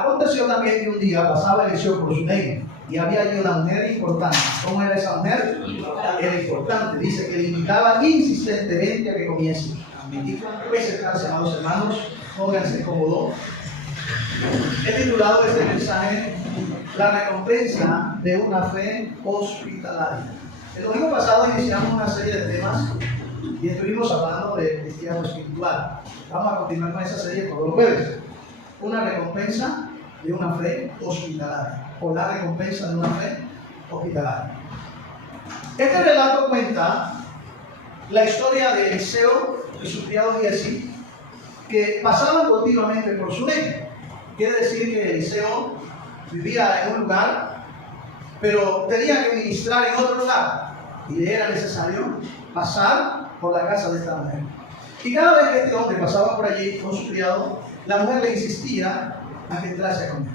Aconteció también que un día pasaba Eliseo por Sunem y había allí una mujer importante. ¿Cómo era esa mujer? Era importante. Dice que le invitaba insistentemente a que comiese. Y cuántas veces, amados hermanos, pónganse cómodos. He titulado este mensaje La recompensa de una fe hospitalaria. El domingo pasado iniciamos una serie de temas y estuvimos hablando de cristiano espiritual. Vamos a continuar con esa serie todos los jueves. Una recompensa de una fe hospitalaria, o la recompensa de una fe hospitalaria. Este relato cuenta la historia de Eliseo y su criado Giezi, que pasaban continuamente por Sunem. Quiere decir que Eliseo vivía en un lugar, pero tenía que ministrar en otro lugar, y le era necesario pasar por la casa de esta mujer. Y cada vez que este hombre pasaba por allí con su criado, la mujer le insistía a que entrase a comer.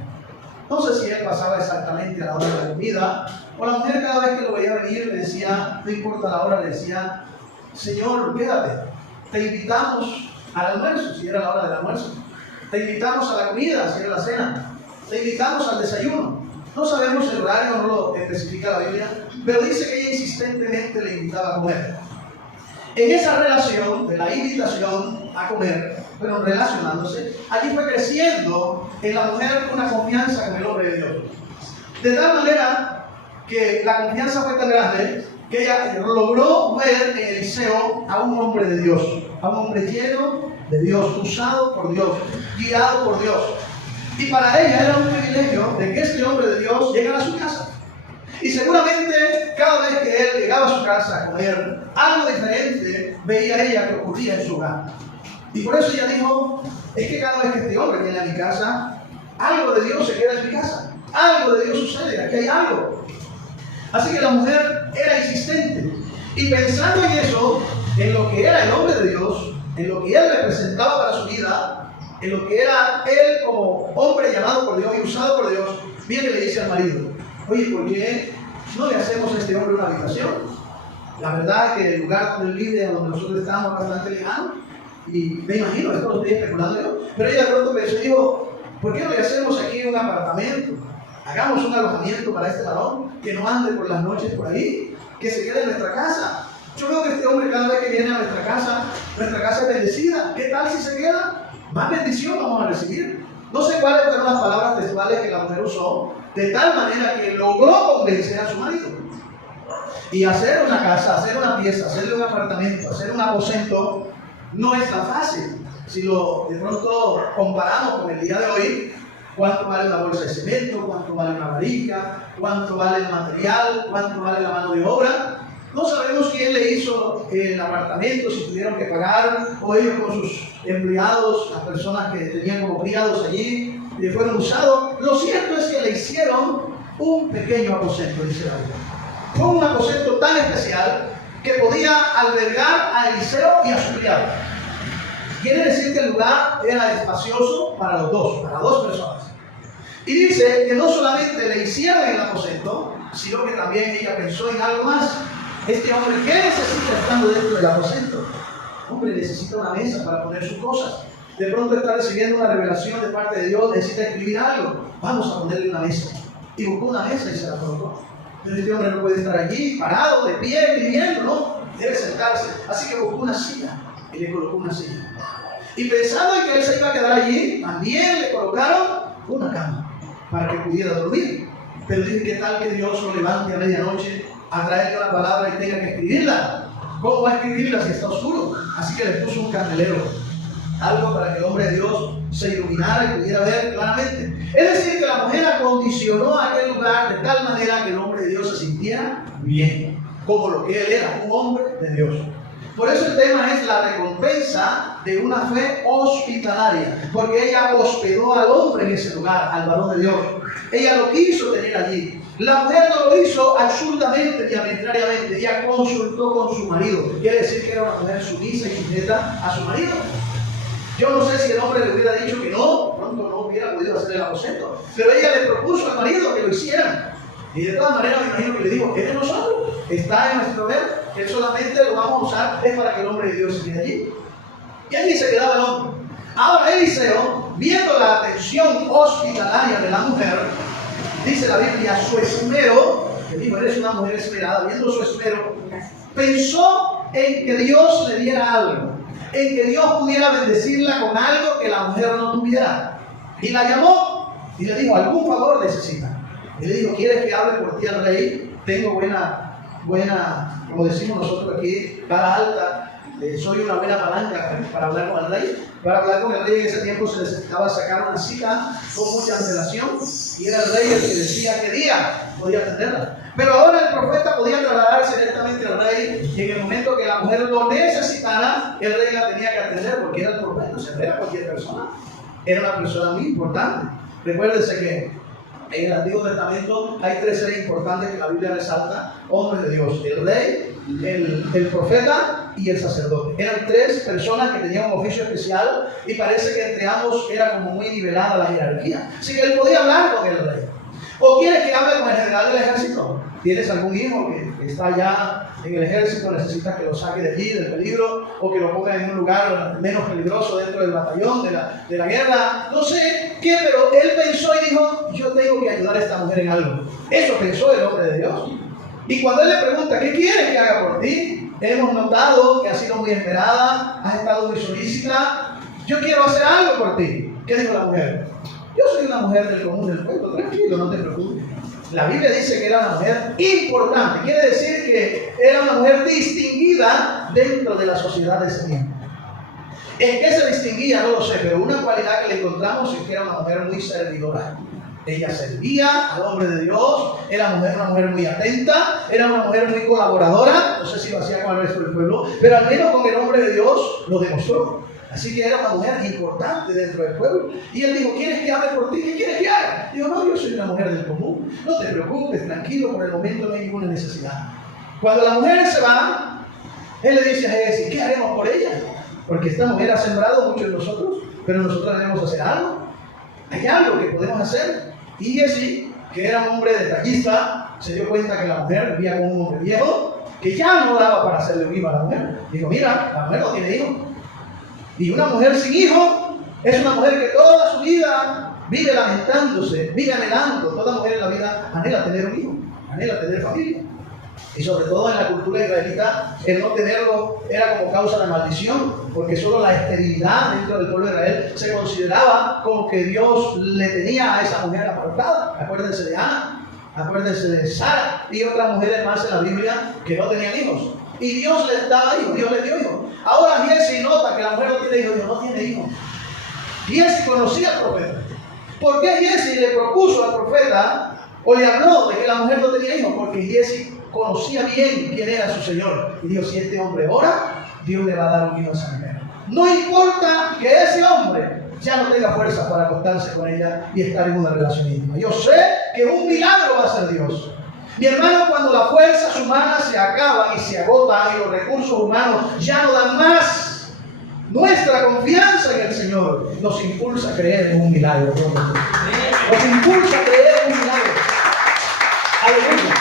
No sé si él pasaba exactamente a la hora de la comida, o la mujer cada vez que lo veía venir le decía, no importa la hora, le decía, Señor, quédate, te invitamos al almuerzo, si era la hora del almuerzo, te invitamos a la comida, si era la cena, te invitamos al desayuno. No sabemos el horario, no lo especifica la Biblia, pero dice que ella insistentemente le invitaba a comer. En esa relación de la invitación a comer, pero relacionándose, allí fue creciendo en la mujer una confianza con el hombre de Dios. De tal manera que la confianza fue tan grande que ella logró ver en Eliseo a un hombre de Dios, a un hombre lleno de Dios, usado por Dios, guiado por Dios. Y para ella era un privilegio de que este hombre de Dios llegara a su casa. Y seguramente cada vez que él llegaba a su casa a comer, algo diferente veía ella que ocurría en su hogar. Y por eso ella dijo, es que cada vez que este hombre viene a mi casa, algo de Dios se queda en mi casa. Algo de Dios sucede, aquí hay algo. Así que la mujer era insistente. Y pensando en eso, en lo que era el hombre de Dios, en lo que él representaba para su vida, en lo que era él como hombre llamado por Dios y usado por Dios, viene y le dice al marido, oye, ¿por qué no le hacemos a este hombre una habitación? La verdad es que el lugar donde él vive, donde nosotros estamos, es bastante lejano. Y me imagino, esto lo estoy especulando yo, pero ella de pronto pensó y dijo, ¿por qué no le hacemos aquí un apartamento? Hagamos un alojamiento para este varón, que no ande por las noches por ahí, que se quede en nuestra casa. Yo veo que este hombre cada vez que viene a nuestra casa es bendecida. ¿Qué tal si se queda? Más bendición vamos a recibir. No sé cuáles fueron las palabras textuales que la mujer usó, de tal manera que logró convencer a su marido. Y hacer una casa, hacer una pieza, hacerle un apartamento, hacer un aposento, no es tan fácil. Si lo de pronto comparamos con el día de hoy, cuánto vale una bolsa de cemento, cuánto vale una varilla, cuánto vale el material, cuánto vale la mano de obra. No sabemos quién le hizo el apartamento, si tuvieron que pagar, o ellos con sus empleados, las personas que tenían como criados allí, le fueron usados. Lo cierto es que le hicieron un pequeño aposento, dice la Biblia. Fue un aposento tan especial que podía albergar a Eliseo y a su criado. Quiere decir que el lugar era espacioso para los dos, para dos personas. Y dice que no solamente le hicieron el aposento, sino que también ella pensó en algo más. Este hombre, ¿qué necesita estando dentro del aposento? Hombre, necesita una mesa para poner sus cosas. De pronto está recibiendo una revelación de parte de Dios, necesita escribir algo. Vamos a ponerle una mesa. Y buscó una mesa y se la colocó. Pero este hombre no puede estar allí, parado, de pie, escribiendo, ¿no? Debe sentarse. Así que buscó una silla y le colocó una silla. Y pensando en que él se iba a quedar allí, también le colocaron una cama para que pudiera dormir. Pero dice, ¿qué tal que Dios lo levante a medianoche a traerle una palabra y tenga que escribirla? ¿Cómo va a escribirla si está oscuro? Así que le puso un candelero, algo para que el hombre de Dios se iluminara y pudiera ver claramente. Es decir, que la mujer acondicionó aquel lugar de tal manera que el hombre de Dios se sintiera bien, como lo que él era, un hombre de Dios. Por eso el tema es la recompensa de una fe hospitalaria, porque ella hospedó al hombre en ese lugar, al varón de Dios. Ella lo quiso tener allí. La mujer no lo hizo absolutamente ni arbitrariamente. Ella consultó con su marido. Quiere decir que era una mujer sumisa y sujeta a su marido. Yo no sé si el hombre le hubiera dicho que no, pronto no hubiera podido hacer el aposento, pero ella le propuso al marido que lo hicieran. Y de todas maneras me imagino que le dijo, es de nosotros, está en nuestro ver, que solamente lo vamos a usar es para que el hombre de Dios se quede allí. Y allí se quedaba el hombre. Ahora Eliseo viendo la atención hospitalaria de la mujer, dice la Biblia, su esmero, que dijo, eres una mujer esmerada, viendo su esmero, pensó en que Dios le diera algo, en que Dios pudiera bendecirla con algo que la mujer no tuviera. Y la llamó y le dijo, algún favor necesita. Y le dijo, ¿quieres que hable por ti al rey? Tengo buena, como decimos nosotros aquí, cara alta. Soy una buena palanca para hablar con el rey. Para hablar con el rey en ese tiempo se necesitaba sacar una cita con mucha antelación y era el rey el que decía qué día podía atenderla. Pero ahora el profeta podía trasladarse directamente al rey y en el momento que la mujer lo necesitara, el rey la tenía que atender porque era el profeta, o sea, no era cualquier persona, era una persona muy importante. Recuérdense que en el Antiguo Testamento hay tres seres importantes que la Biblia resalta, hombres de Dios: el rey, el profeta y el sacerdote. Eran tres personas que tenían un oficio especial y parece que entre ambos era como muy nivelada la jerarquía. Así que él podía hablar con el rey. ¿O quieres que hable con el general del ejército? ¿Tienes algún hijo que está ya en el ejército, necesitas que lo saque de allí, del peligro, o que lo ponga en un lugar menos peligroso dentro del batallón, de la guerra? No sé qué, pero él pensó y dijo, yo tengo que ayudar a esta mujer en algo. Eso pensó el hombre de Dios. Y cuando él le pregunta, ¿qué quieres que haga por ti? Hemos notado que has sido muy esperada, has estado muy solícita, yo quiero hacer algo por ti. ¿Qué dijo la mujer? Yo soy una mujer del común del pueblo, tranquilo, no te preocupes. La Biblia dice que era una mujer importante, quiere decir que era una mujer distinguida dentro de la sociedad de ese tiempo. ¿En qué se distinguía? No lo sé, pero una cualidad que le encontramos es que era una mujer muy servidora. Ella servía al hombre de Dios, era una mujer muy atenta, era una mujer muy colaboradora, no sé si lo hacía con el resto del pueblo, pero al menos con el hombre de Dios lo demostró. Así que era una mujer importante dentro del pueblo. Y él dijo, ¿quieres que hable por ti? ¿Qué quieres que haga? Dijo, no, yo soy una mujer del común. No te preocupes, tranquilo, por el momento no hay ninguna necesidad. Cuando la mujer se va, él le dice a Giezi, ¿qué haremos por ella? Porque esta mujer ha sembrado mucho en nosotros, pero nosotros debemos hacer algo. Hay algo que podemos hacer. Y Giezi, que era un hombre detallista, se dio cuenta que la mujer vivía con un hombre viejo, que ya no daba para hacerle un hijo a la mujer. Dijo, mira, la mujer no tiene hijos. Y una mujer sin hijo es una mujer que toda su vida vive lamentándose, vive anhelando. Toda mujer en la vida anhela tener un hijo, anhela tener familia. Y sobre todo en la cultura israelita, el no tenerlo era como causa de maldición, porque solo la esterilidad dentro del pueblo de Israel se consideraba como que Dios le tenía a esa mujer apartada. Acuérdense de Ana, acuérdense de Sara y otras mujeres más en la Biblia que no tenían hijos. Y Dios les daba hijos, Dios les dio hijos. Ahora Giezi nota que la mujer no tiene hijos, Dios no tiene hijos. Giezi conocía al profeta. ¿Por qué Giezi le propuso al profeta o le habló de que la mujer no tenía hijos? Porque Giezi conocía bien quién era su Señor. Y dijo, si este hombre ora, Dios le va a dar un hijo a esa mujer. No importa que ese hombre ya no tenga fuerza para acostarse con ella y estar en una relación íntima. Yo sé que un milagro va a ser Dios. Mi hermano, cuando las fuerzas humanas se acaban y se agotan y los recursos humanos ya no dan más, nuestra confianza en el Señor nos impulsa a creer en un milagro. Nos impulsa a creer en un milagro. Aleluya.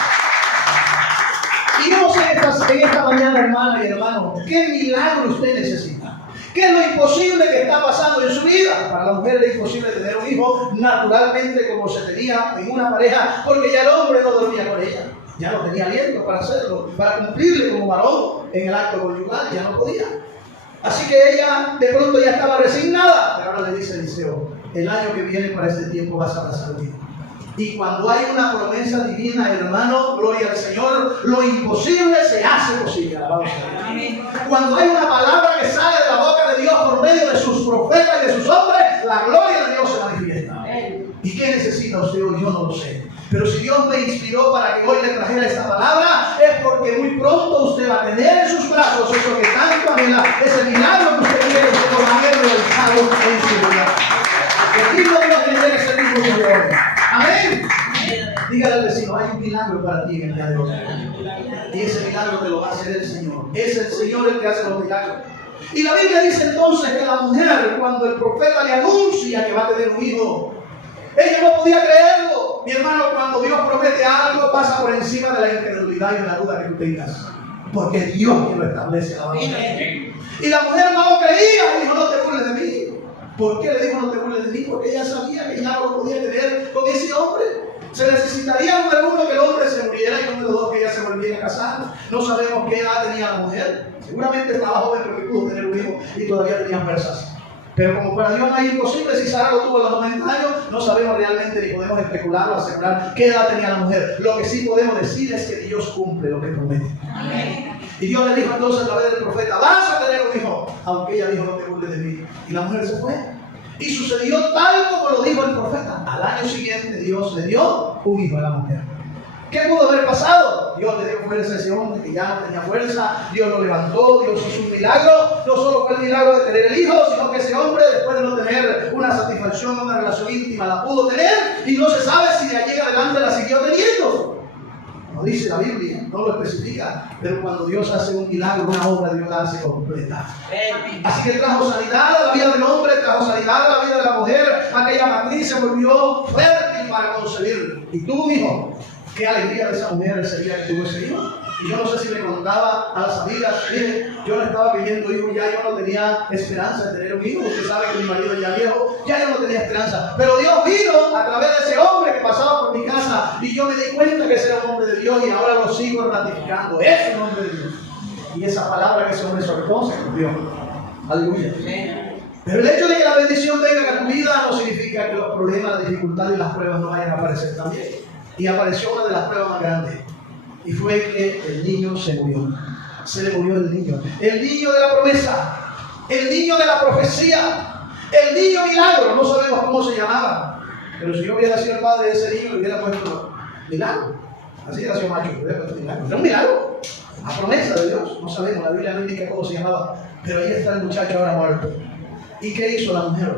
Y yo sé en esta mañana, hermana y hermano, ¿qué milagro usted necesita? ¿Qué es lo imposible que está pasando en su vida? Para la mujer es imposible tener un hijo naturalmente como se tenía en una pareja, porque ya el hombre no dormía con ella. Ya no tenía aliento para hacerlo, para cumplirle como varón en el acto conyugal, ya no podía. Así que ella de pronto ya estaba resignada, pero ahora le dice Eliseo, el año que viene para este tiempo vas a pasar bien. Y cuando hay una promesa divina, hermano, gloria al Señor, lo imposible se hace posible. Alabado sea Dios. Cuando hay una palabra que sale de la boca de Dios por medio de sus profetas y de sus hombres, la gloria de Dios se manifiesta. ¿Y qué necesita usted hoy? Yo no lo sé. Pero si Dios me inspiró para que hoy le trajera esta palabra, es porque muy pronto usted va a tener en sus brazos eso que tanto anhela, ese milagro que usted quiere, usted lo va a ver realizado en su vida. Que Dios no tiene ese mismo Señor. Amén. Dígale al vecino, hay un milagro para ti en el día de hoy. Y ese milagro te lo va a hacer el Señor. Es el Señor el que hace los milagros. Y la Biblia dice entonces que la mujer, cuando el profeta le anuncia que va a tener un hijo, ella no podía creerlo. Mi hermano, cuando Dios promete algo, pasa por encima de la incredulidad y de la duda que tú tengas. Porque Dios quien lo establece. Y la mujer no lo creía, dijo, no te burles de mí. ¿Por qué le dijo no te burles de mí? Porque ella sabía que ya no lo podía tener con ese hombre. Se necesitaría, número uno, que el hombre se muriera, y número dos, que ella se volviera a casar. No sabemos qué edad tenía la mujer. Seguramente estaba joven porque pudo tener un hijo y todavía tenía fuerzas. Pero como para Dios no es imposible, si Sara lo tuvo a los 90 años, no sabemos realmente ni podemos especular o asegurar qué edad tenía la mujer. Lo que sí podemos decir es que Dios cumple lo que promete. Amén. Y Dios le dijo entonces a través del profeta, vas a tener un hijo, aunque ella dijo no te burles de mí. Y la mujer se fue. Y sucedió tal como lo dijo el profeta. Al año siguiente Dios le dio un hijo a la mujer. ¿Qué pudo haber pasado? Dios le dio fuerza a ese hombre que ya no tenía fuerza. Dios lo levantó, Dios hizo un milagro. No solo fue el milagro de tener el hijo, sino que ese hombre, después de no tener una satisfacción, una relación íntima, la pudo tener. Y no se sabe si de allí en adelante la siguió teniendo. No dice la Biblia, no lo especifica. Pero cuando Dios hace un milagro, una obra, Dios la hace completa. Así que trajo sanidad a la vida del hombre, trajo sanidad a la vida de la mujer. Aquella matriz se volvió fértil para concebir. Y tuvo un hijo. Qué alegría de esa mujer ese día que tuvo ese hijo. Y yo no sé si le contaba a las amigas, mire, yo no estaba pidiendo hijos, ya yo no tenía esperanza de tener un hijo. Usted sabe que mi marido ya viejo, ya yo no tenía esperanza. Pero Dios vino a través de ese hombre que pasaba por mi casa y yo me di cuenta que ese era un hombre de Dios y ahora lo sigo ratificando. Es un hombre de Dios. Y esa palabra que ese hombre soltó se cumplió. Aleluya. Pero el hecho de que la bendición venga a tu vida no significa que los problemas, las dificultades y las pruebas no vayan a aparecer también. Y apareció una de las pruebas más grandes. Y fue que el niño se murió. Se le murió el niño. El niño de la promesa. El niño de la profecía. El niño milagro. No sabemos cómo se llamaba. Pero si yo hubiera sido el padre de ese niño, le hubiera puesto milagro. Así era sido macho. Le hubiera puesto milagro. Era un milagro. A promesa de Dios. No sabemos. La Biblia no indica cómo se llamaba. Pero ahí está el muchacho ahora muerto. ¿Y qué hizo la mujer?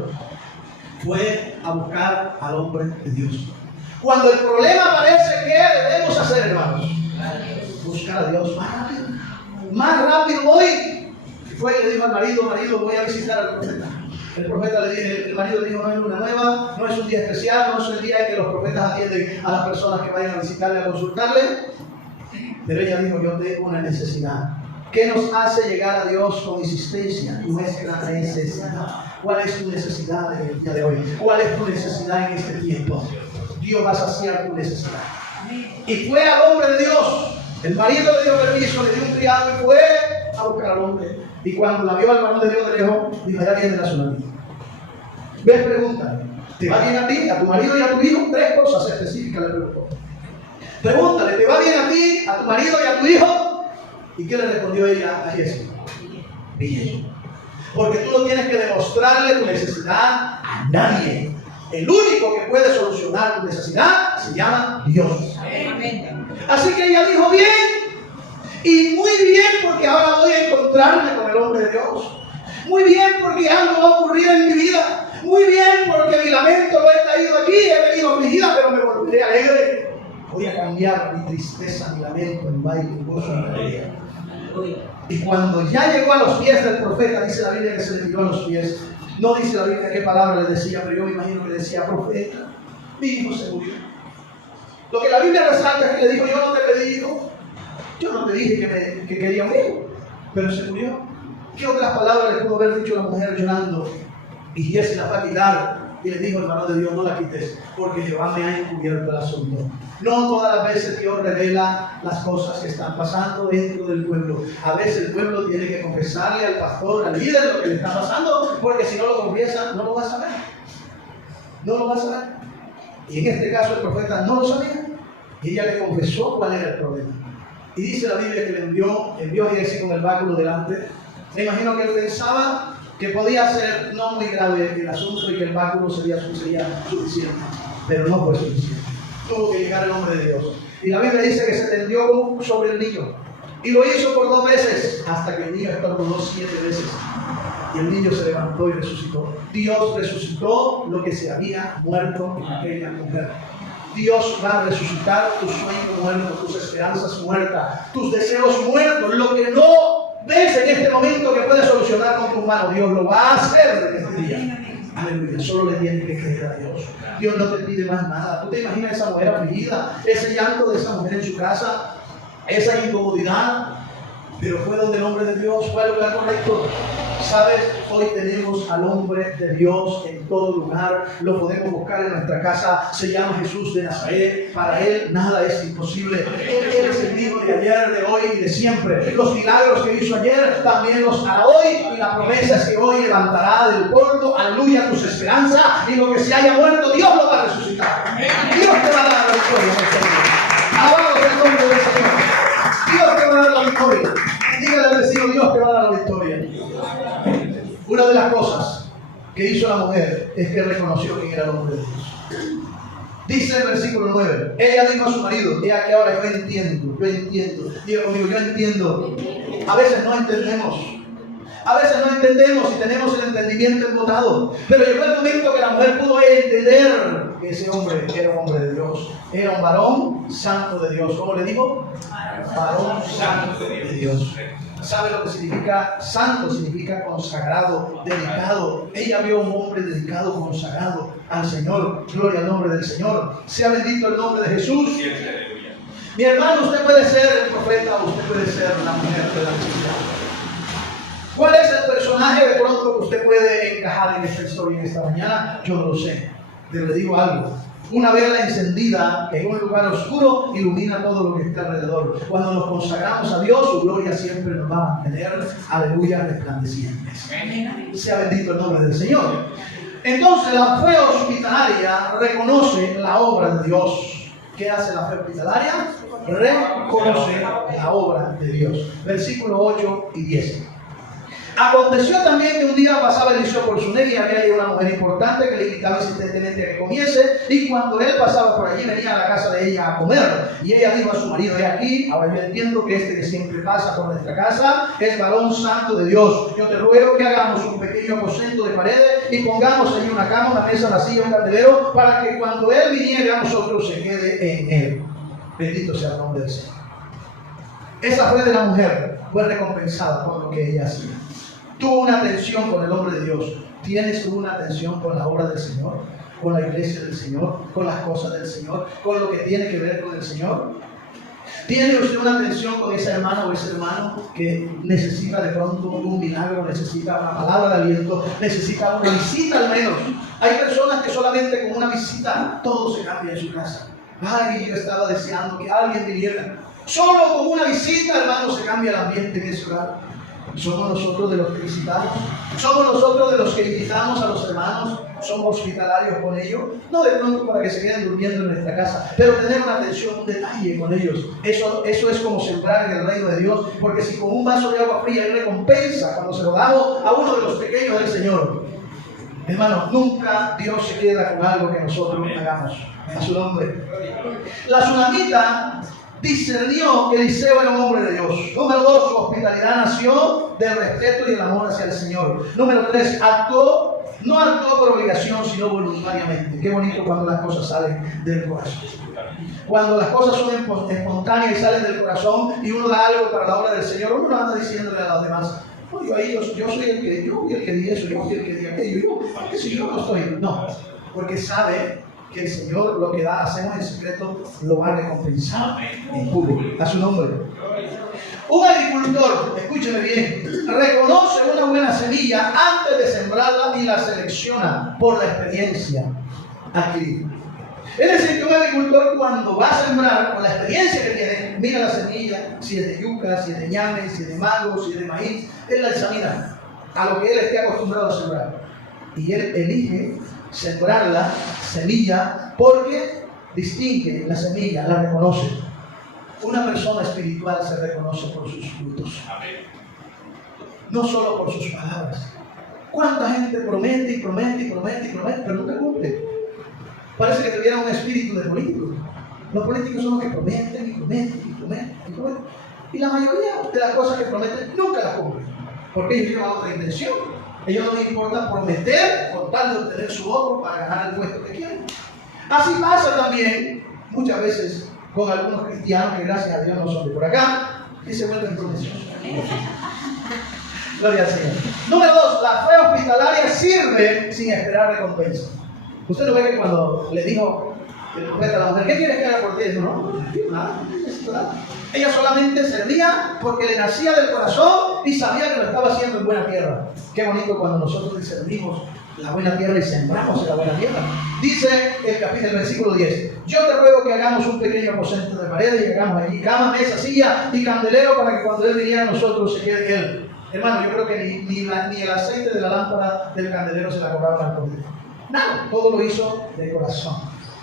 Fue a buscar al hombre de Dios. Cuando el problema aparece, ¿qué debemos hacer, hermanos? Buscar a Dios más rápido. Más rápido voy. Y fue y le dijo al marido, voy a visitar al profeta. El profeta le dijo, el marido le dijo, no es luna nueva, no es un día especial, no es el día en que los profetas atienden a las personas que vayan a visitarle, a consultarle. Pero ella dijo, yo tengo una necesidad. ¿Qué nos hace llegar a Dios con insistencia? Nuestra necesidad. ¿Cuál es tu necesidad en el día de hoy? ¿Cuál es tu necesidad en este tiempo? Dios va a saciar tu necesidad. Y fue al hombre de Dios. El marido le dio permiso, le dio un criado y fue a buscar al hombre. Y cuando la vio al varón de Dios de lejos, dijo, ya viene la tsunami. ¿Ves? Pregúntale, ¿te va bien a ti, a tu marido y a tu hijo? 3 cosas específicas le preguntó. Pregúntale, ¿te va bien a ti, a tu marido y a tu hijo? ¿Y qué le respondió ella a Jesús? Bien. Porque tú no tienes que demostrarle tu necesidad a nadie. El único que puede solucionar tu necesidad se llama Dios. Así que ella dijo bien. Y muy bien porque ahora voy a encontrarme con el hombre de Dios. Muy bien porque algo va a ocurrir en mi vida. Muy bien porque mi lamento lo he traído aquí. He venido afligida pero me volveré alegre. Voy a cambiar mi tristeza, mi lamento en baile, en gozo, en alegría. Y cuando ya llegó a los pies del profeta, dice la Biblia que se le tiró a los pies. No dice la Biblia qué palabra le decía, pero yo me imagino que le decía, profeta, mi hijo se murió. Lo que la Biblia resalta es que le dijo, yo no te pedí hijo, yo no te dije que quería un hijo, pero se murió. ¿Qué otras palabras le pudo haber dicho la mujer llorando? Y Giesi la fue a quitar y le dijo el varón de Dios, no la quites, porque Jehová me ha encubierto el asunto. No todas las veces Dios revela las cosas que están pasando dentro del pueblo. A veces el pueblo tiene que confesarle al pastor, al líder, lo que le está pasando, porque si no lo confiesa, no lo va a saber. No lo va a saber. Y en este caso el profeta no lo sabía. Y ella le confesó cuál era el problema. Y dice la Biblia que le envió a Giesi con el báculo delante. Me imagino que él pensaba que podía ser no muy grave el asunto y que el báculo sería suficiente. Pero no fue suficiente. Tuvo que llegar el hombre de Dios. Y la Biblia dice que se tendió sobre el niño. Y lo hizo por 2 veces, hasta que el niño estornudó 7 veces. Y el niño se levantó y resucitó. Dios resucitó lo que se había muerto en aquella mujer. Dios va a resucitar tus sueños muertos, tus esperanzas muertas, tus deseos muertos. Lo que no ves en este momento que puedes solucionar con tus manos, Dios lo va a hacer en este día. Aleluya, solo le tienes que creer a Dios. Dios no te pide más nada. ¿Tú te imaginas esa mujer afligida? Ese llanto de esa mujer en su casa, esa incomodidad. Pero fue donde el hombre de Dios fue al lugar correcto. Sabes, hoy tenemos al hombre de Dios en todo lugar, lo podemos buscar en nuestra casa, se llama Jesús de Nazaret, para Él nada es imposible. Él es el mismo de ayer, de hoy y de siempre. Los milagros que hizo ayer también los hará hoy, y la promesa es que hoy levantará del polvo, aleluya, tus esperanzas, y lo que se haya muerto, Dios lo va a resucitar. Dios te va a dar la victoria en este día. Alabado sea el nombre del Señor. Dios te va a dar la victoria. Dígale al vecino, Dios te va a dar la victoria. Una de las cosas que hizo la mujer es que reconoció quién era el hombre de Dios. Dice el versículo 9, ella dijo a su marido, ya que ahora yo entiendo. Diga conmigo, yo entiendo. A veces no entendemos. A veces no entendemos y tenemos el entendimiento embotado. Pero llegó el momento que la mujer pudo entender que ese hombre era un hombre de Dios. Era un varón santo de Dios. ¿Cómo le digo? Varón santo de Dios. ¿Sabe lo que significa santo? Significa consagrado, dedicado. Ella vio un hombre dedicado, consagrado al Señor. Gloria al nombre del Señor. Sea bendito el nombre de Jesús. Mi hermano, usted puede ser el profeta o usted puede ser la mujer de la Biblia. ¿Cuál es el personaje de pronto que usted puede encajar en esta historia en esta mañana? Yo no lo sé, pero le digo algo. Una vela encendida en un lugar oscuro ilumina todo lo que está alrededor. Cuando nos consagramos a Dios, su gloria siempre nos va a mantener, aleluya, resplandecientes. Sea bendito el nombre del Señor. Entonces la fe hospitalaria reconoce la obra de Dios. ¿Qué hace la fe hospitalaria? Reconoce la obra de Dios. Versículos 8 y 10. Aconteció también que un día pasaba Eliseo por Sunem y había ahí una mujer importante que le invitaba insistentemente a que comiese, y cuando él pasaba por allí venía a la casa de ella a comer, y ella dijo a su marido, he aquí, ahora yo entiendo que este que siempre pasa por nuestra casa es varón santo de Dios. Yo te ruego que hagamos un pequeño aposento de paredes y pongamos allí una cama, una mesa, una silla, un candelero, para que cuando él viniera a nosotros se quede en él. Bendito sea el nombre del Señor. Esa fe de la mujer fue recompensada por lo que ella hacía. Tuvo una atención con el hombre de Dios. ¿Tienes tú una atención con la obra del Señor? ¿Con la iglesia del Señor? ¿Con las cosas del Señor? ¿Con lo que tiene que ver con el Señor? ¿Tiene usted una atención con esa hermana o ese hermano que necesita de pronto un milagro, necesita una palabra de aliento, necesita una visita al menos? Hay personas que solamente con una visita todo se cambia en su casa. Ay, yo estaba deseando que alguien viniera. Solo con una visita, hermano, se cambia el ambiente en ese hogar. Somos nosotros de los que visitamos, somos nosotros de los que invitamos a los hermanos, somos hospitalarios con ellos, no de pronto para que se queden durmiendo en nuestra casa, pero tener una atención, un detalle con ellos. Eso es como sembrar en el reino de Dios, porque si con un vaso de agua fría hay recompensa cuando se lo damos a uno de los pequeños del Señor. Hermano, nunca Dios se queda con algo que nosotros hagamos. A su nombre. La tsunamita discernió que Eliseo era un hombre de Dios. Número 2, su hospitalidad nació del respeto y el amor hacia el Señor. Número 3, no actuó por obligación, sino voluntariamente. Qué bonito cuando las cosas salen del corazón. Cuando las cosas son espontáneas y salen del corazón y uno da algo para la obra del Señor, uno no anda diciéndole a los demás, yo soy el que di eso, yo fui el que di aquello, porque si yo no estoy, no, porque sabe que el Señor lo que da, hacemos en secreto, lo va a recompensar en público. A su nombre. Un agricultor, escúcheme bien, reconoce una buena semilla antes de sembrarla y la selecciona por la experiencia adquirida. Es decir, que un agricultor cuando va a sembrar, con la experiencia que tiene, mira la semilla, si es de yuca, si es de ñame, si es de mango, si es de maíz, él la examina a lo que él esté acostumbrado a sembrar. Y él elige sembrar la semilla porque distingue la semilla, la reconoce. Una persona espiritual se reconoce por sus frutos, no solo por sus palabras. ¿Cuánta gente promete, pero nunca cumple? Parece que tuvieran un espíritu de políticos. Los políticos son los que prometen. Y la mayoría de las cosas que prometen nunca las cumplen, porque ellos llevan otra intención. Ellos no les importa prometer con tal de obtener su voto para ganar el puesto que quieren. Así pasa también muchas veces con algunos cristianos que gracias a Dios no son de por acá y se vuelven promisiosos. Gloria al Señor. Número 2, la fe hospitalaria sirve sin esperar recompensa. Usted no ve que cuando le dijo el profeta a la mujer, ¿qué quieres que haga por ti? Y dijo, no nada, no necesito nada. Ella solamente servía porque le nacía del corazón y sabía que lo estaba haciendo en buena tierra. Qué bonito cuando nosotros discernimos la buena tierra y sembramos en la buena tierra. Dice el versículo 10, yo te ruego que hagamos un pequeño aposento de paredes y hagamos allí cama, mesa, silla y candelero para que cuando Él viniera a nosotros se quede Él. Hermano, yo creo que ni el aceite de la lámpara del candelero se la cobraban al poder. Nada, todo lo hizo de corazón.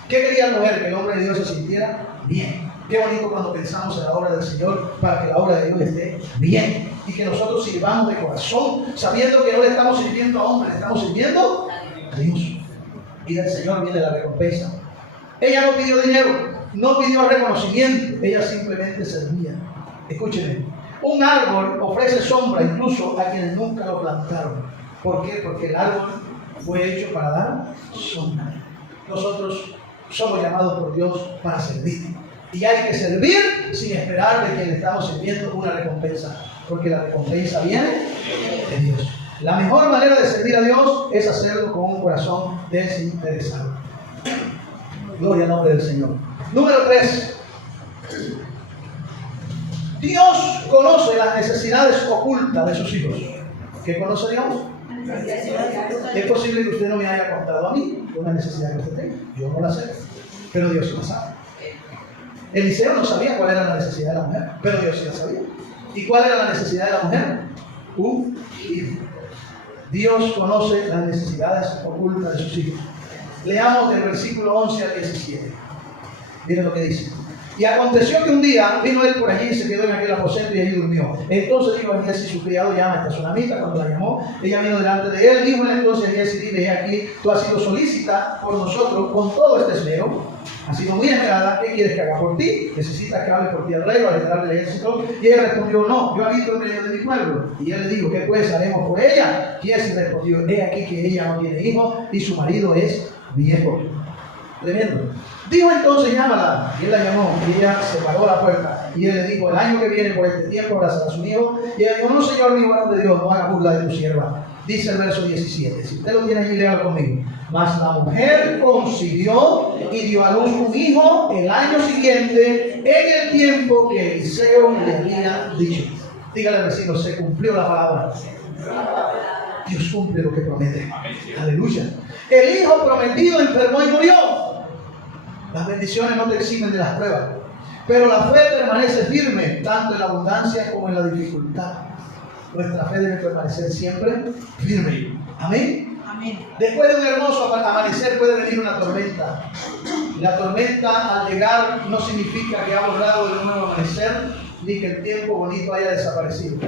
¿Qué quería la mujer? Que el hombre de Dios se sintiera bien. Qué bonito cuando pensamos en la obra del Señor para que la obra de Dios esté bien y que nosotros sirvamos de corazón, sabiendo que no le estamos sirviendo a hombres, le estamos sirviendo a Dios. Y del Señor viene la recompensa. Ella no pidió dinero, no pidió reconocimiento, ella simplemente servía. Escúchenme, un árbol ofrece sombra incluso a quienes nunca lo plantaron. ¿Por qué? Porque el árbol fue hecho para dar sombra. Nosotros somos llamados por Dios para servir. Y hay que servir sin esperar de quien le estamos sirviendo una recompensa, porque la recompensa viene de Dios. La mejor manera de servir a Dios es hacerlo con un corazón desinteresado. Gloria al nombre del Señor. Número 3. Dios conoce las necesidades ocultas de sus hijos. ¿Qué conoce Dios? Es posible que usted no me haya contado a mí una necesidad que usted tenga. Yo no la sé, pero Dios sí la sabe. Eliseo no sabía cuál era la necesidad de la mujer, pero Dios sí la sabía. ¿Y cuál era la necesidad de la mujer? Un hijo. Dios conoce las necesidades ocultas de sus hijos. Leamos del versículo 11 al 17. Miren lo que dice. Y aconteció que un día vino él por allí y se quedó en aquel aposento y allí durmió. Entonces dijo a Giesi, su criado, llama a esta tsunamita. Cuando la llamó, ella vino delante de él. Dijo entonces a Giesi, dile, he aquí, tú has sido solícita por nosotros con todo este esmero. Ha sido muy esmerada. ¿Qué quieres que haga por ti? ¿Necesitas que hable por ti al rey o al general del ejército? Y ella respondió, no, yo habito en medio de mi pueblo. Y él le dijo, ¿qué pues haremos por ella? Giesi respondió, he aquí que ella no tiene hijo y su marido es viejo. Tremendo. Dijo entonces, llámala. Y él la llamó y ella se paró a la puerta. Y él le dijo, el año que viene por este tiempo abrazará a su hijo. Y ella dijo, no, Señor mío, varón de Dios, no haga burla de tu sierva. Dice el verso 17. Si usted lo tiene allí, léalo conmigo. Mas la mujer concibió y dio a luz un hijo el año siguiente, en el tiempo que Eliseo le había dicho. Dígale al vecino, se cumplió la palabra. Dios cumple lo que promete. Aleluya. El hijo prometido enfermó y murió. Las bendiciones no te eximen de las pruebas, pero la fe permanece firme, tanto en la abundancia como en la dificultad. Nuestra fe debe permanecer siempre firme. Amén. Amén. Después de un hermoso amanecer puede venir una tormenta. La tormenta al llegar no significa que ha borrado el nuevo amanecer, ni que el tiempo bonito haya desaparecido.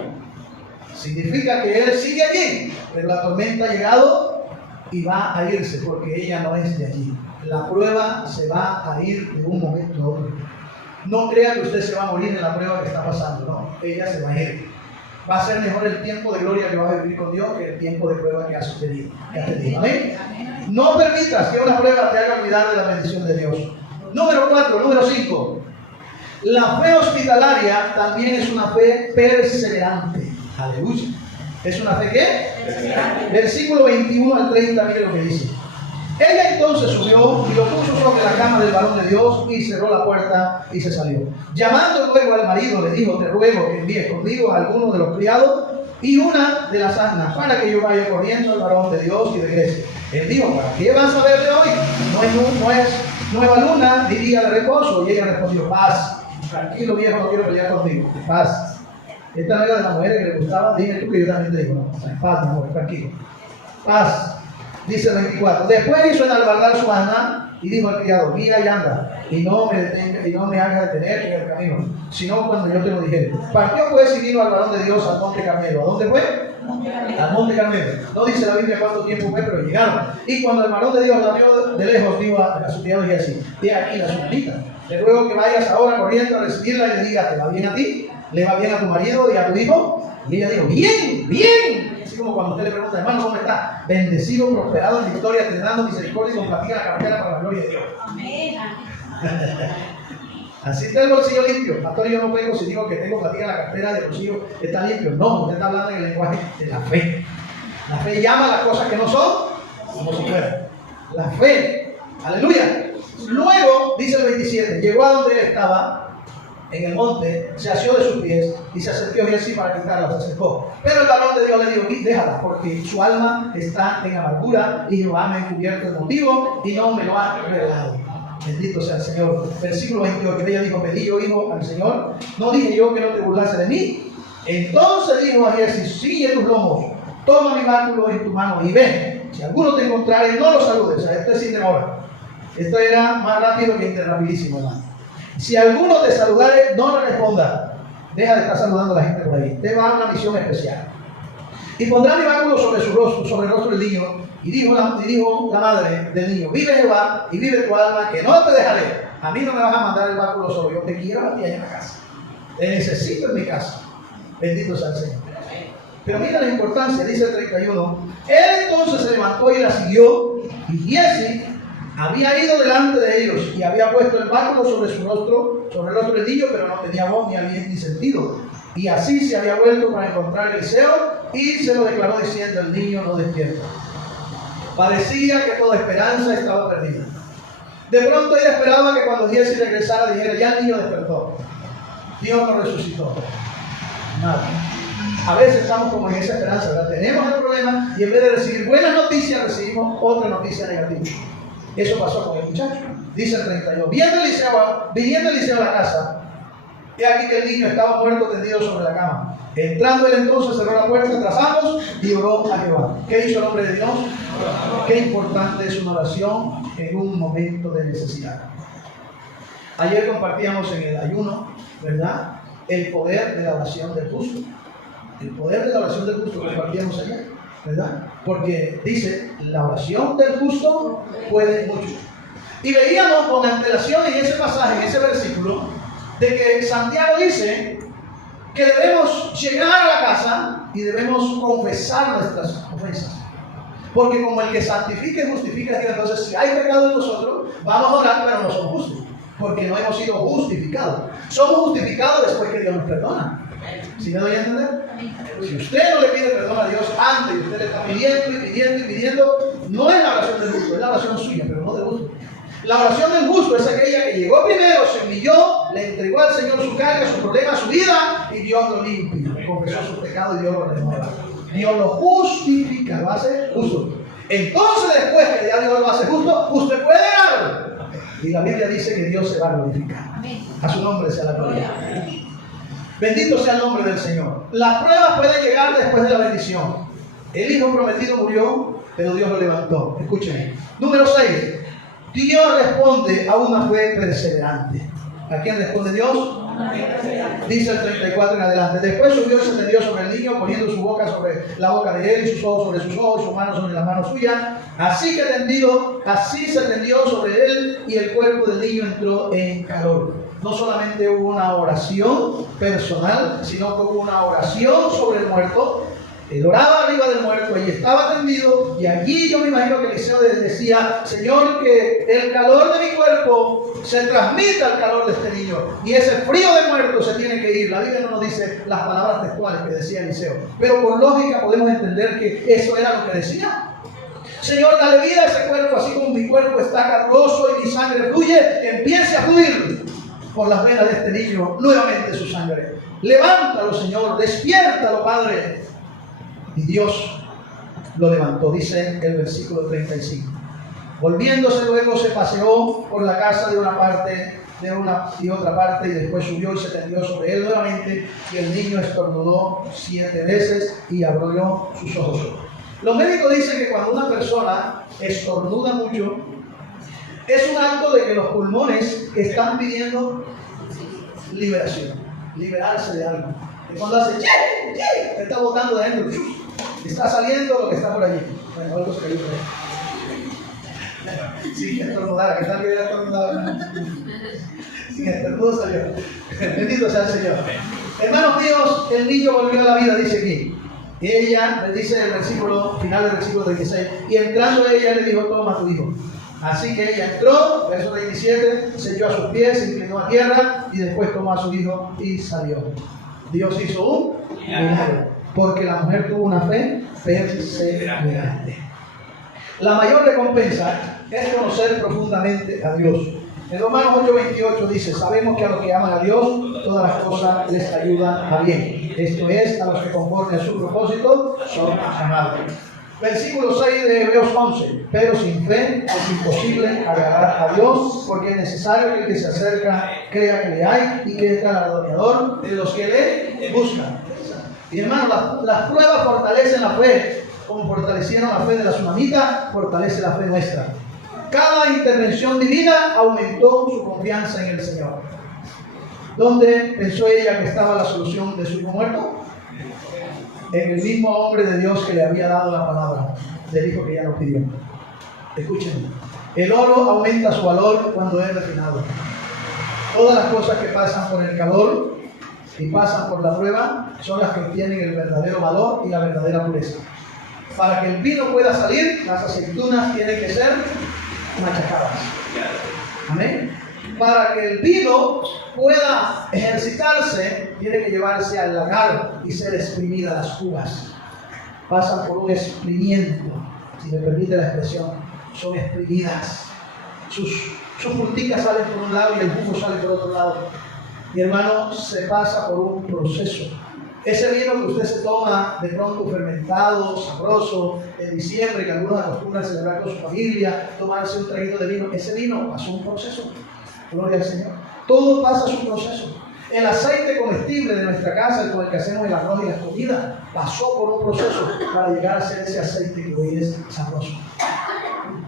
Significa que Él sigue allí, pero la tormenta ha llegado y va a irse, porque ella no es de allí. La prueba se va a ir de un momento a otro. No crea que usted se va a morir en la prueba que está pasando, no. Ella se va a ir. Va a ser mejor el tiempo de gloria que vas a vivir con Dios que el tiempo de prueba que has tenido. ¿Amén? No permitas que una prueba te haga olvidar de la bendición de Dios. Número 4, número 5. La fe hospitalaria también es una fe perseverante. Aleluya. ¿Es una fe qué? Perseverante. Versículo 21 al 30, mire lo que dice. Ella entonces subió y lo puso sobre la cama del varón de Dios y cerró la puerta y se salió. Llamando luego al marido, le dijo, te ruego que envíes conmigo a alguno de los criados y una de las asnas para que yo vaya corriendo al varón de Dios y regrese. Él dijo, ¿para qué vas a verle hoy? No es nueva luna ni día de reposo. Y ella respondió, paz. Tranquilo viejo, no quiero pelear contigo. Paz. Esta no era de las mujeres que le gustaba. Dime tú que yo también te digo, no, paz, mi amor, tranquilo. Paz. Dice el 24. Después hizo enalbardar su asna y dijo al criado, mira y anda, y no me detenga, y no me hagas detener en el camino, sino cuando yo te lo dijere. Partió pues y vino al varón de Dios al monte Carmelo. ¿A dónde fue? Al monte Carmelo. No dice la Biblia cuánto tiempo fue, pero llegaron. Y cuando el varón de Dios la vio de lejos, dijo a su criado y así, he aquí la tsunamita. Le ruego que vayas ahora corriendo a recibirla y le digas, ¿te va bien a ti? ¿Le va bien a tu marido y a tu hijo? Y ella dijo, bien, bien. Así como cuando usted le pregunta, hermano, ¿cómo está? Bendecido, prosperado en victoria, teniendo misericordia y compartida la cartera para la gloria de Dios. Amén. Así está el bolsillo limpio. Pastor, yo no vengo si digo que tengo platica en la cartera del bolsillo, está limpio. No, usted está hablando en el lenguaje de la fe. La fe llama a las cosas que no son como si fueran. La fe. Aleluya. Luego 27. Llegó a donde él estaba, en el monte, se asió de sus pies y se acercó Giesi para quitarla, se acercó. Pero el varón de Dios le dijo: déjala, porque su alma está en amargura y Jehová me ha encubierto el motivo y no me lo ha revelado. Bendito sea el Señor. Versículo 28. Ella dijo: pedí yo hijo al Señor, no dije yo que no te burlase de mí. Entonces dijo a Giesi: sigue tus lomos, toma mi báculo en tu mano y ven. Si alguno te encontrare, no lo saludes. Esto es sin demora. Esto era más rápido que rapidísimo, hermano. Si alguno te saludare, no le responda. Deja de estar saludando a la gente por ahí. Te va a una misión especial. Y pondrá mi báculo sobre su rostro, sobre el rostro del niño. Y dijo la madre del niño: vive Jehová y vive tu alma, que no te dejaré. A mí no me vas a mandar el báculo sobre, yo te quiero a ti allá en la casa. Te necesito en mi casa. Bendito sea el Señor. Pero mira la importancia, dice el 31. Él entonces se levantó y la siguió. Y Giesi había ido delante de ellos y había puesto el báculo sobre su rostro, sobre el rostro del niño, pero no tenía voz ni aliento ni sentido. Y así se había vuelto para encontrar a Eliseo y se lo declaró diciendo: el niño no despierta. Parecía que toda esperanza estaba perdida. De pronto ella esperaba que cuando Giesi regresara dijera: ya el niño despertó, Dios lo resucitó. Nada. A veces estamos como en esa esperanza, ¿verdad? Tenemos el problema y en vez de recibir buenas noticias recibimos otra noticia negativa. Eso pasó con el muchacho. Dice el 32. Viniendo Eliseo a la casa, he aquí que el niño estaba muerto tendido sobre la cama. Entrando él entonces cerró la puerta tras ambos y oró a Jehová. ¿Qué hizo el hombre de Dios? Qué importante es una oración en un momento de necesidad. Ayer compartíamos en el ayuno, ¿verdad?, el poder de la oración del justo. El poder de la oración del justo compartíamos ayer, ¿verdad? Porque dice: la oración del justo puede mucho. Y veíamos con antelación en ese pasaje, en ese versículo, de que Santiago dice que debemos llegar a la casa y debemos confesar nuestras ofensas. Porque como el que santifica y justifica, entonces si hay pecado en nosotros, vamos a orar, pero no somos justos, porque no hemos sido justificados. Somos justificados después que Dios nos perdona. ¿Sí me doy a entender? Si usted no le pide perdón a Dios antes, y usted le está pidiendo, no es la oración del justo, es la oración suya, pero no del justo. La oración del justo es aquella que llegó primero, se humilló, le entregó al Señor su carga, su problema, su vida, y Dios lo limpia, confesó sus pecados y Dios lo renueva. Dios lo justifica, lo hace justo. Entonces, después que ya Dios lo hace justo, usted puede orar. Y la Biblia dice que Dios se va a glorificar. A su nombre sea la gloria. Bendito sea el nombre del Señor. Las pruebas pueden llegar después de la bendición. El hijo prometido murió, pero Dios lo levantó. Escúchenme. Número 6. Dios responde a una fe perseverante. ¿A quién responde Dios? Dice el 34 en adelante. Después subió y se tendió sobre el niño, poniendo su boca sobre la boca de él y sus ojos sobre sus ojos, sus manos sobre las manos suyas. Así se tendió sobre él y el cuerpo del niño entró en calor. No solamente hubo una oración personal, sino que hubo una oración sobre el muerto. Él oraba arriba del muerto, allí estaba tendido, y allí yo me imagino que Eliseo decía: Señor, que el calor de mi cuerpo se transmita al calor de este niño, y ese frío de muerto se tiene que ir. La Biblia no nos dice las palabras textuales que decía Eliseo, pero por lógica podemos entender que eso era lo que decía. Señor, dale vida a ese cuerpo, así como mi cuerpo está cargoso y mi sangre fluye, que empiece a fluir por las venas de este niño nuevamente su sangre. Levántalo, Señor, despiértalo, Padre. Y Dios lo levantó, dice el versículo 35. Volviéndose luego se paseó por la casa de una y otra parte, y después subió y se tendió sobre él nuevamente, y el niño estornudó 7 veces y abrió sus ojos. Los médicos dicen que cuando una persona estornuda mucho, es un acto de que los pulmones están pidiendo liberación, liberarse de algo. Y cuando hace ¡ye! Está botando de adentro, está saliendo lo que está por allí. Bueno, algo se cayó por ahí. Sí, que estornudara, que tal que hubiera estornudado. Sin estornudo salió. Bendito sea el Señor. Hermanos míos, el niño volvió a la vida, dice aquí. Y ella, le dice en el versículo, final del versículo 36, y entrando ella le dijo: toma a tu hijo. Así que ella entró, verso 27, se echó a sus pies, se inclinó a tierra y después tomó a su hijo y salió. Dios hizo un milagro, porque la mujer tuvo una fe perseverante. La mayor recompensa es conocer profundamente a Dios. En Romanos 8:28 dice, sabemos que a los que aman a Dios, todas las cosas les ayudan a bien. Esto es, a los que conforme a su propósito son llamados. Versículo 6 de Hebreos 11. Pero sin fe es imposible agradar a Dios, porque es necesario que el que se acerca crea que le hay y que es galardonador de los que le buscan. Y hermanos, las pruebas fortalecen la fe, como fortalecieron la fe de la tsunamita, fortalece la fe nuestra. Cada intervención divina aumentó su confianza en el Señor. ¿Dónde pensó ella que estaba la solución de su hijo muerto? En el mismo hombre de Dios que le había dado la palabra del hijo que ella no pidió. Escuchen, el oro aumenta su valor cuando es refinado. Todas las cosas que pasan por el calor y pasan por la prueba son las que tienen el verdadero valor y la verdadera pureza. Para que el vino pueda salir, las aceitunas tienen que ser machacadas. Amén. Para que el vino pueda ejercitarse, tiene que llevarse al lagar y ser exprimida las uvas. Pasan por un exprimimiento, si me permite la expresión, son exprimidas. Sus punticas salen por un lado y el jugo sale por otro lado. Mi hermano, se pasa por un proceso. Ese vino que usted se toma de pronto fermentado, sabroso, en diciembre, que algunos acostumbran a celebrar con su familia, tomarse un traguito de vino, ese vino pasó un proceso. Gloria al Señor. Todo pasa su proceso. El aceite comestible de nuestra casa, con el que hacemos el arroz y la comida, pasó por un proceso para llegar a ser ese aceite que hoy es sabroso.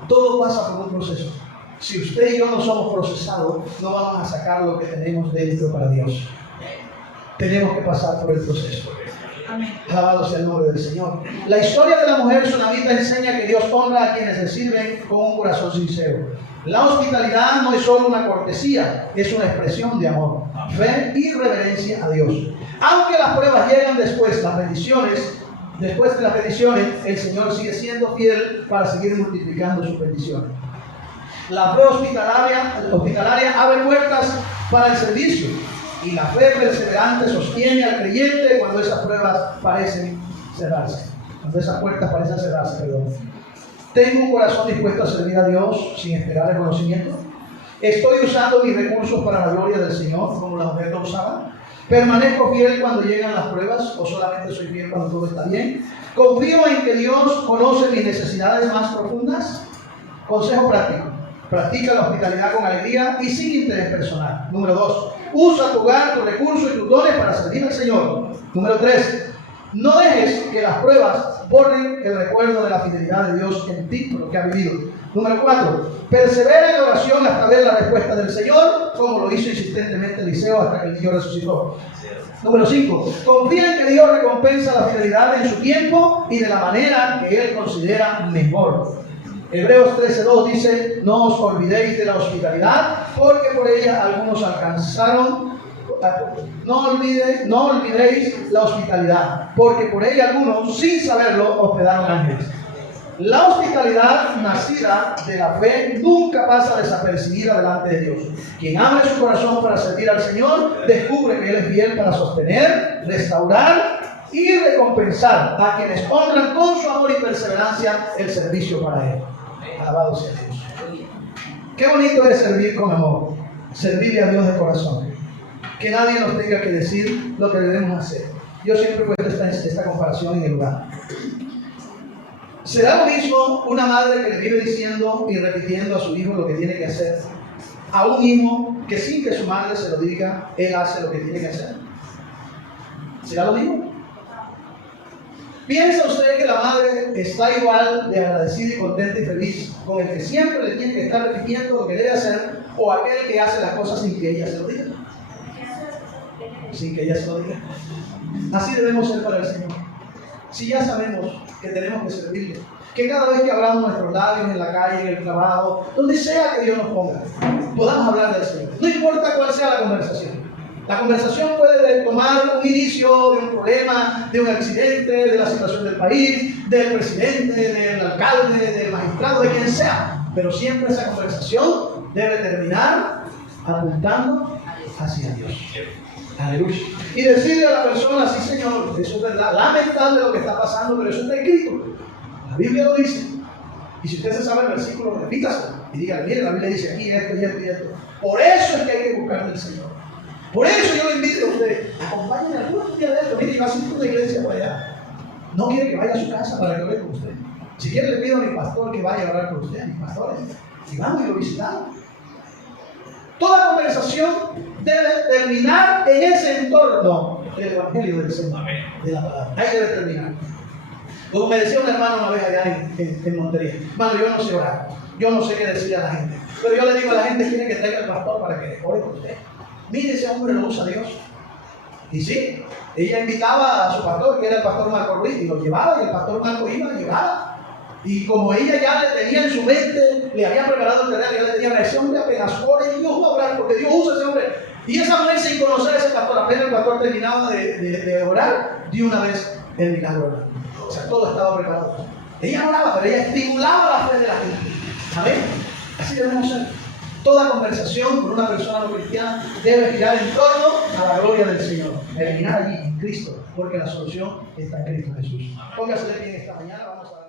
Todo pasa por un proceso. Si usted y yo no somos procesados, no vamos a sacar lo que tenemos dentro para Dios. Tenemos que pasar por el proceso. Alabado sea el nombre del Señor. La historia de la mujer tsunamita enseña que Dios honra a quienes le sirven con un corazón sincero. La hospitalidad no es solo una cortesía, es una expresión de amor, fe y reverencia a Dios. Aunque las pruebas llegan después de las bendiciones, el Señor sigue siendo fiel para seguir multiplicando sus bendiciones. La fe hospitalaria abre puertas para el servicio, y la fe perseverante sostiene al creyente cuando esas pruebas parecen cerrarse. Cuando esas puertas parecen cerrarse, perdón. ¿Tengo un corazón dispuesto a servir a Dios sin esperar reconocimiento? ¿Estoy usando mis recursos para la gloria del Señor, como la mujer lo usaba? ¿Permanezco fiel cuando llegan las pruebas o solamente soy fiel cuando todo está bien? ¿Confío en que Dios conoce mis necesidades más profundas? Consejo práctico. Practica la hospitalidad con alegría y sin interés personal. Número 2. Usa tu hogar, tus recursos y tus dones para servir al Señor. Número 3. No dejes que las pruebas borren el recuerdo de la fidelidad de Dios en ti por lo que has vivido. Número 4. Persevera en la oración hasta ver la respuesta del Señor, como lo hizo insistentemente Eliseo hasta que el Señor resucitó. Número 5. Confía en que Dios recompensa la fidelidad en su tiempo y de la manera que Él considera mejor. Hebreos 13:2 dice, no os olvidéis de la hospitalidad, porque por ella algunos alcanzaron. No olvidéis la hospitalidad, porque por ella algunos, sin saberlo, hospedaron ángeles. La hospitalidad nacida de la fe nunca pasa desapercibida delante de Dios. Quien abre su corazón para servir al Señor, descubre que Él es fiel para sostener, restaurar y recompensar a quienes honran con su amor y perseverancia el servicio para Él. Alabado sea Dios. Qué bonito es servir con amor, servirle a Dios de corazón. Que nadie nos tenga que decir lo que debemos hacer. Yo siempre he puesto esta comparación en el lugar. ¿Será lo mismo una madre que le vive diciendo y repitiendo a su hijo lo que tiene que hacer, a un hijo que sin que su madre se lo diga, él hace lo que tiene que hacer? ¿Será lo mismo? ¿Piensa usted que la madre está igual de agradecida y contenta y feliz con el que siempre le tiene que estar repitiendo lo que debe hacer, o aquel que hace las cosas sin que ella se lo diga? Sin que ella se lo diga. Así debemos ser para el Señor. Si ya sabemos que tenemos que servirle, que cada vez que hablamos nuestros labios en la calle, en el trabajo, donde sea que Dios nos ponga, podamos hablar del Señor. No importa cuál sea la conversación. La conversación puede tomar un inicio de un problema, de un accidente, de la situación del país, del presidente, del alcalde, del magistrado, de quien sea. Pero siempre esa conversación debe terminar apuntando hacia Dios. Aleluya. Y decirle a la persona, sí Señor, eso es verdad, lamentable lo que está pasando, pero eso está escrito. La Biblia lo dice. Y si usted se sabe el versículo, repítaselo. y dígale, mire, la Biblia dice aquí esto y esto y esto. Por eso es que hay que buscar del Señor. Por eso yo le invito a usted, acompáñenme algún día de esto. Mire, va a asistir a una iglesia por allá. No quiere que vaya a su casa para que ore con usted. Si quiere, le pido a mi pastor que vaya a orar con usted, a mis pastores. Y vamos y lo visitamos. Toda conversación debe terminar en ese entorno del Evangelio del Señor, de la palabra. Ahí debe terminar. Como me decía un hermano una vez allá en Montería, hermano, yo no sé orar, yo no sé qué decirle a la gente, pero yo le digo a la gente, quiere que traiga al pastor para que ore con usted. Mire, ese hombre lo usa Dios. Y sí, ella invitaba a su pastor, que era el pastor Marco Ruiz, y lo llevaba, y el pastor Marco iba y llevaba. Y como ella ya le tenía en su mente, le había preparado el terreno, ya le tenía, ese hombre apenas ora y Dios va a orar, porque Dios usa a ese hombre. Y esa mujer, sin conocer a ese pastor, apenas el pastor terminaba de orar, de una vez el milagro. O sea, todo estaba preparado. Ella no oraba, pero ella estimulaba la fe de la gente. ¿Amén? Así debemos ser. Toda conversación con una persona no cristiana debe girar en torno a la gloria del Señor. Terminar allí en Cristo, porque la solución está en Cristo Jesús. Póngase de pie esta mañana, vamos a